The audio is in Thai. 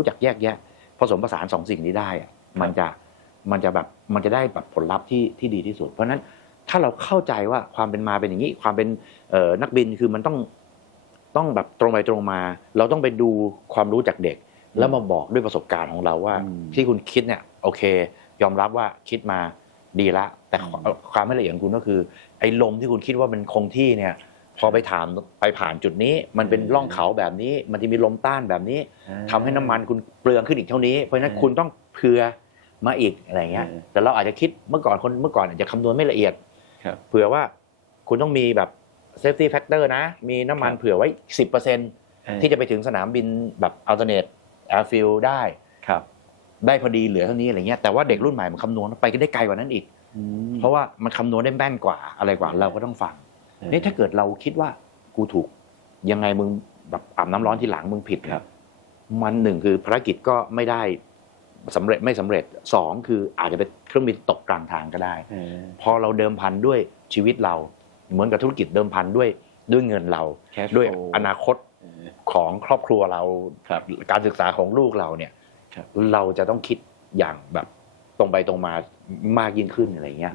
รู้จักแยกแยะ ผสมผสานสองสิ่งนี้ได้อะมันจะมันจะแบบมันจะได้แบบผลลัพธ์ที่ที่ดีที่สุด เพราะฉะนั้นถ้าเราเข้าใจว่าความเป็นมาเป็นอย่างนี้ ความเป็นเอ่อนักบินคือมันต้องต้องแบบตรงไปตรงมา เราต้องไปดูความรู้จากเด็ก แล้วมาบอกด้วยประสบการณ์ของเราว่าอืมที่คุณคิดเนี่ยโอเค ยอมรับว่าคิดมาดีละ แต่อืมความไม่ละเอียดของคุณก็คือ ไอ้ลมที่คุณคิดว่ามันคงที่เนี่ย พอไปถามไปผ่านจุดนี้ มันเป็นร่องเขาแบบนี้ มันจะมีลมต้านแบบนี้ทำให้น้ำมันคุณเปลืองขึ้นอีกเท่านี้ เพราะฉะนั้นเออคุณต้องเผื่อมาอีกอะไรเงี้ยเออแต่เราอาจจะคิดเมื่อก่อนคนเมื่อก่อนอาจจะคำนวณไม่ละเอียดครับเผื่อว่าคุณต้องมีแบบ safety factor นะ มีน้ำมันครับเผื่อไว้ 10%ที่จะไปถึงสนามบินแบบ alternate airfield ได้ครับได้พอดีเหลือเท่านี้อะไรเงี้ยแต่ว่าเด็กรุ่นใหม่มันคำนวณไปก็ได้ไกลกว่านั้นอีกอืมเพราะว่ามันคำนวณได้แม่นกว่าอะไรกว่าเราก็ต้องฟังเออ นี่ถ้าเกิดเราคิดว่ากูถูก ยังไงมึงแบบอาบน้ำร้อนทีหลังมึงผิดครับ มันหนึ่งคือภารกิจก็ไม่ได้สำเร็จไม่สำเร็จสองคืออาจจะเป็นเครื่องบินตกกลางทางก็ได้เออพอเราเดิมพันด้วยชีวิตเรา เหมือนกับธุรกิจเดิมพันด้วยด้วยเงินเรา Cash ด้วย flow อนาคตเออของครอบครัวเราครับการศึกษาของลูกเราเนี่ยครับเราจะต้องคิดอย่างแบบตรงไปตรงมามากยิ่งขึ้นอะไรเงี้ย